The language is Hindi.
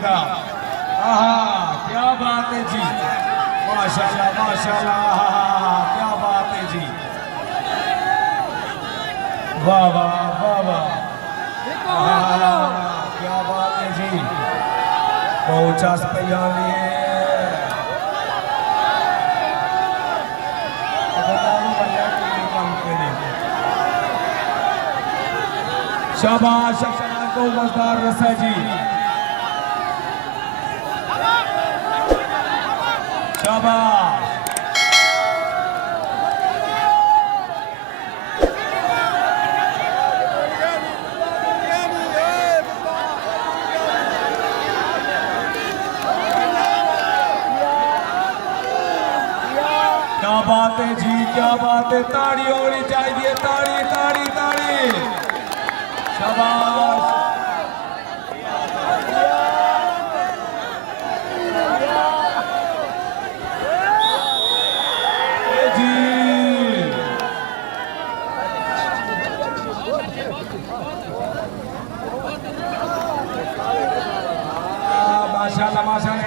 देखिएगा। आहा, क्या बात है जी, माशाल्लाह माशाल्लाह, क्या बात है जी, वाह वाह वाह वाह, क्या बात है जी, पहुंचा स्पेलिए शाबाश को मजदार रसा जी, शाबाश क्या बात है जी, क्या बात है, ताड़ी होनी चाहिए, ताड़ी ताड़ी ताड़ी, शाबाश जी, माशाल्लाह माशाल्लाह।